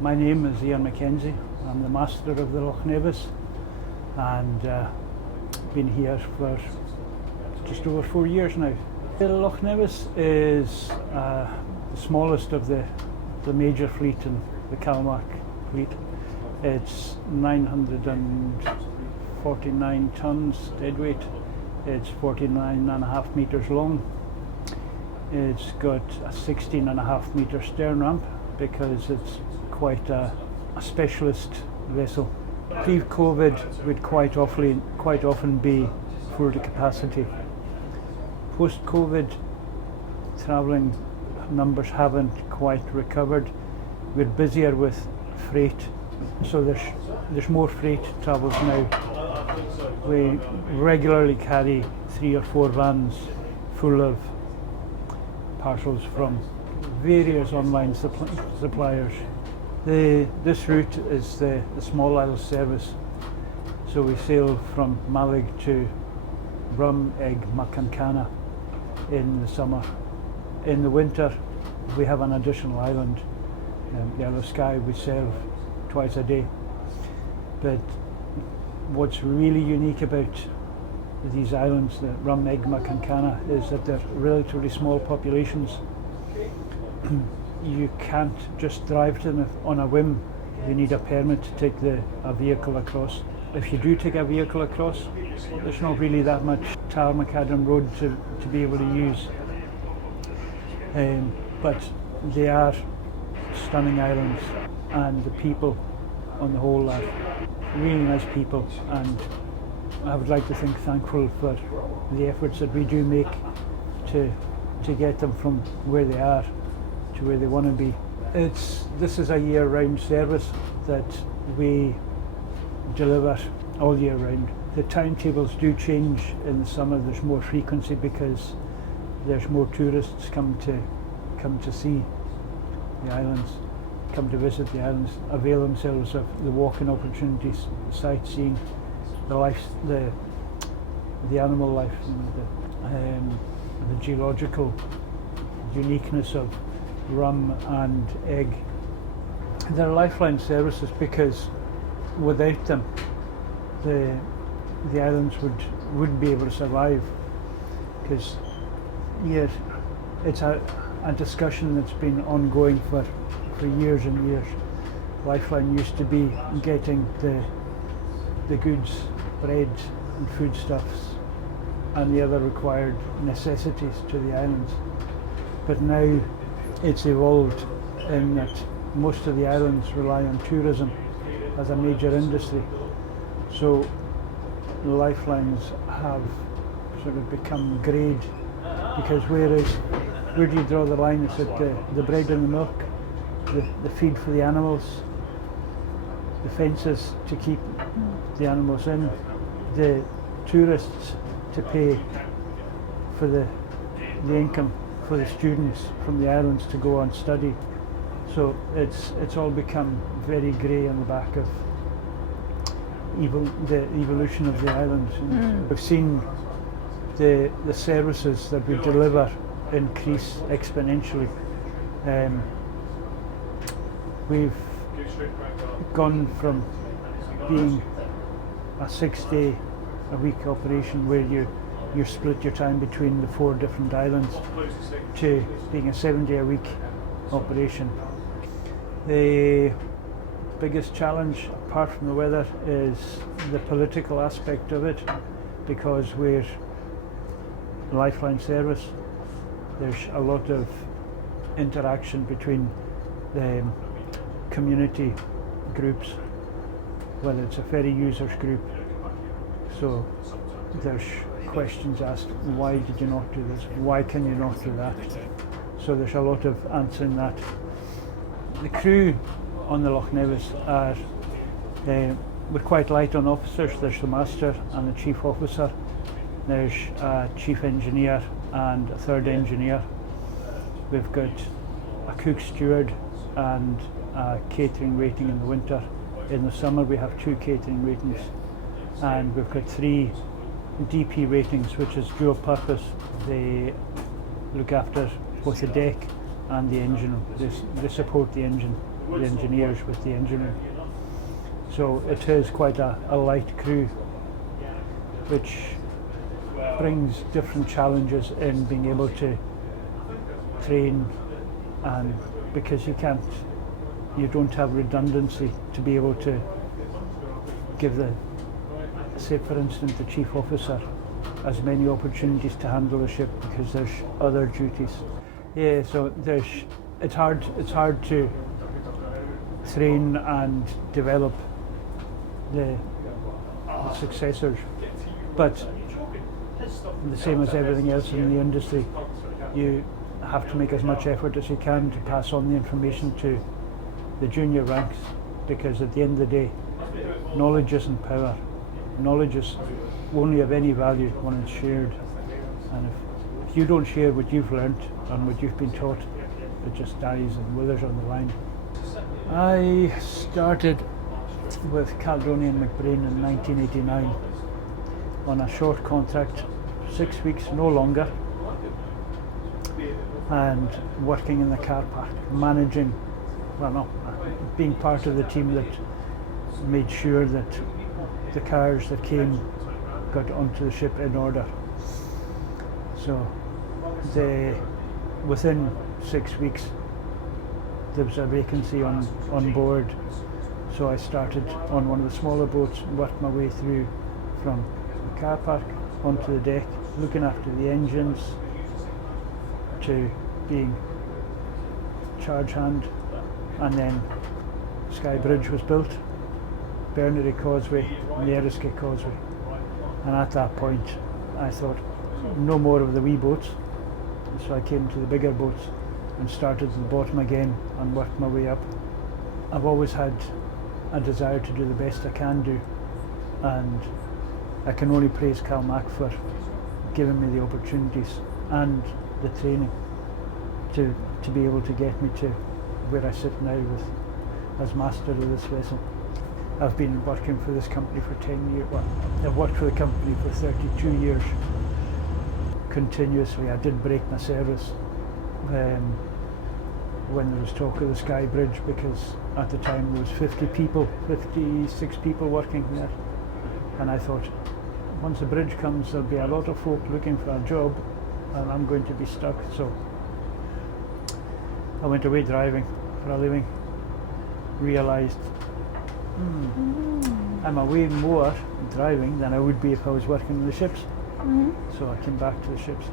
My name is Iain MacKenzie. I'm the master of the Loch Nevis, and been here for just over 4 years now. The Loch Nevis is the smallest of the major fleet in the CalMac fleet. It's 949 tons deadweight. It's 49.5 metres long. It's got a 16.5 metre stern ramp because it's quite a specialist vessel. Pre-COVID would quite often be full to capacity. Post-COVID, travelling numbers haven't quite recovered. We're busier with freight, so there's more freight travels now. We regularly carry 3 or 4 vans full of parcels from various online suppliers. This route is the Small Isles service, so we sail from Malig to Rum, Egg, Macancana in the summer. In the winter we have an additional island, the Isle of Skye, we serve twice a day. But what's really unique about these islands, the Rum, Egg, Macancana, is that they're relatively small populations. You can't just drive to them on a whim. You need a permit to take a vehicle across. If you do take a vehicle across, there's not really that much macadam road to be able to use. But they are stunning islands, and the people on the whole are really nice people, and I would like to think thankful for the efforts that we do make to get them from where they are to where they want to be. This is a year-round service that we deliver all year round. The timetables do change in the summer. There's more frequency because there's more tourists come to see the islands, come to visit the islands, avail themselves of the walking opportunities, sightseeing, the animal life, the geological uniqueness of Rum and Egg. They're Lifeline services because without them the islands wouldn't be able to survive. Because yes, it's a discussion that's been ongoing for years and years. Lifeline used to be getting the goods, bread and foodstuffs and the other required necessities to the islands. But now it's evolved in that most of the islands rely on tourism as a major industry. So lifelines have sort of become grade, because where do you draw the line? Is it the bread and the milk, the feed for the animals, the fences to keep the animals in, the tourists to pay for the income for the students from the islands to go on study. So it's all become very grey on the back of the evolution of the islands. We've seen the services that we deliver increase exponentially. We've gone from being a 6-day-a-week operation where you split your time between the 4 different islands to being a 7-day-a-week operation. The biggest challenge, apart from the weather, is the political aspect of it, because we're a Lifeline service. There's a lot of interaction between the community groups, whether it's a ferry users group. So there's questions asked, why did you not do this? Why can you not do that? So there's a lot of answering that. The crew on the Loch Nevis are, we're quite light on officers. There's the master and the chief officer. There's a chief engineer and a third engineer. We've got a cook steward and a catering rating in the winter. In the summer we have 2 catering ratings, and we've got 3 DP ratings, which is dual purpose. They look after both the deck and the engine. They support the engine. the engineers with the engineering. So it is quite a light crew, which brings different challenges in being able to train, and because you don't have redundancy to be able to give say for instance the chief officer as many opportunities to handle the ship, because there's other duties. Yeah, so it's hard to train and develop the successors, but the same as everything else in the industry, you have to make as much effort as you can to pass on the information to the junior ranks, because at the end of the day, knowledge isn't power. Knowledge is only of any value when it's shared, and if you don't share what you've learnt and what you've been taught, it just dies and withers on the line. I started with Captain Iain MacKenzie in 1989 on a short contract, 6 weeks, no longer, and working in the car park, being part of the team that made sure that the cars that came got onto the ship in order. So within 6 weeks there was a vacancy on board, so I started on one of the smaller boats and worked my way through from the car park onto the deck, looking after the engines, to being charge hand, and then Skye Bridge was built, Bernary Causeway and the Eriskay Causeway, and at that point I thought no more of the wee boats, so I came to the bigger boats and started at the bottom again and worked my way up. I've always had a desire to do the best I can do, and I can only praise CalMac for giving me the opportunities and the training to be able to get me to where I sit now as master of this vessel. I've been working for this company for 10 years. Well, I've worked for the company for 32 years continuously. I did break my service when there was talk of the Skye Bridge, because at the time there was 56 people working there, and I thought once the bridge comes there'll be a lot of folk looking for a job and I'm going to be stuck. So I went away driving for a living, realised I'm away more driving than I would be if I was working on the ships. So I came back to the ships.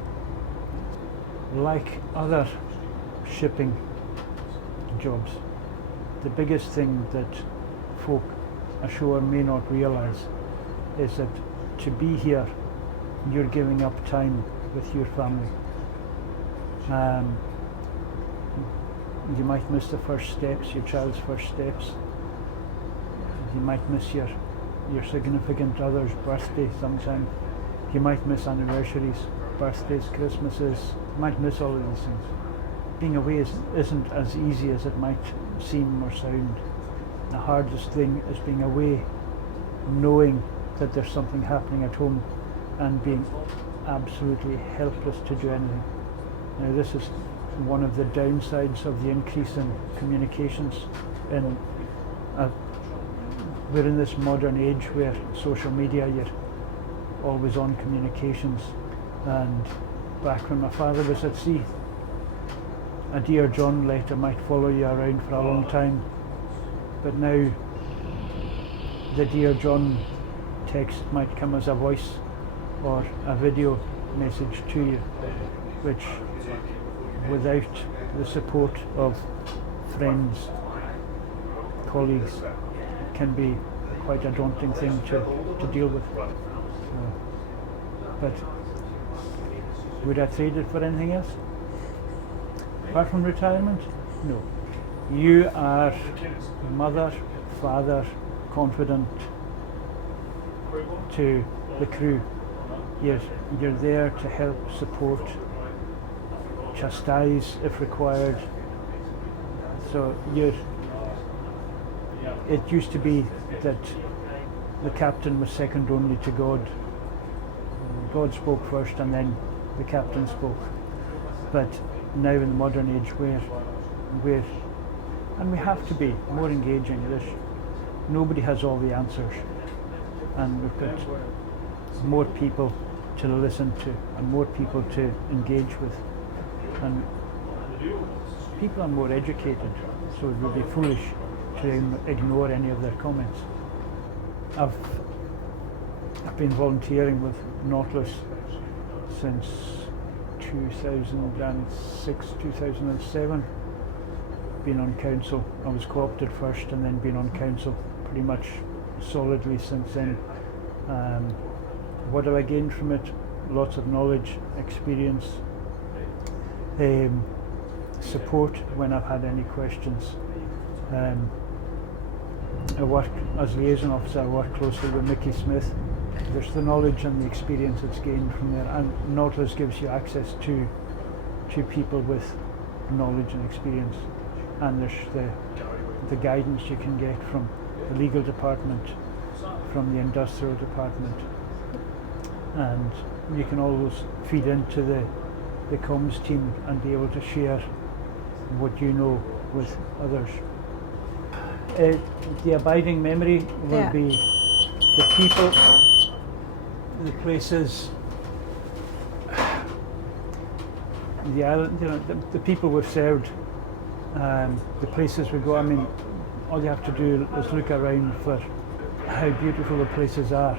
Like other shipping jobs, the biggest thing that folk ashore may not realise is that to be here you're giving up time with your family. You might miss the first steps, your child's first steps. You might miss your significant other's birthday sometime. You might miss anniversaries, birthdays, Christmases. You might miss all of these things. Being away isn't as easy as it might seem or sound. The hardest thing is being away, knowing that there's something happening at home and being absolutely helpless to do anything. Now this is one of the downsides of the increase in communications. We're in this modern age where social media, you're always on communications, and back when my father was at sea, a Dear John letter might follow you around for a long time, but now the Dear John text might come as a voice or a video message to you, which without the support of friends, colleagues, can be quite a daunting thing to deal with. But would I trade it for anything else? Apart from retirement? No. You are mother, father, confidant to the crew. You're there to help, support, chastise if required. So it used to be that the captain was second only to God. God spoke first and then the captain spoke. But now in the modern age where And we have to be more engaging. Nobody has all the answers, and we've got more people to listen to and more people to engage with, and people are more educated, so it would be foolish to ignore any of their comments. I've been volunteering with Nautilus since 2006, 2007. Been on council. I was co-opted first and then been on council pretty much solidly since then. What have I gained from it? Lots of knowledge, experience, support when I've had any questions. I work as liaison officer, I work closely with Mickey Smith. There's the knowledge and the experience that's gained from there, and Nautilus gives you access to people with knowledge and experience, and there's the guidance you can get from the legal department, from the industrial department, and you can always feed into the comms team and be able to share what you know with others. The abiding memory will be the people, the places, the island, the people we've served, the places we go. I mean, all you have to do is look around for how beautiful the places are,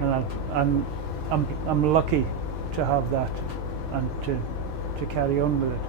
and I'm lucky to have that and to carry on with it.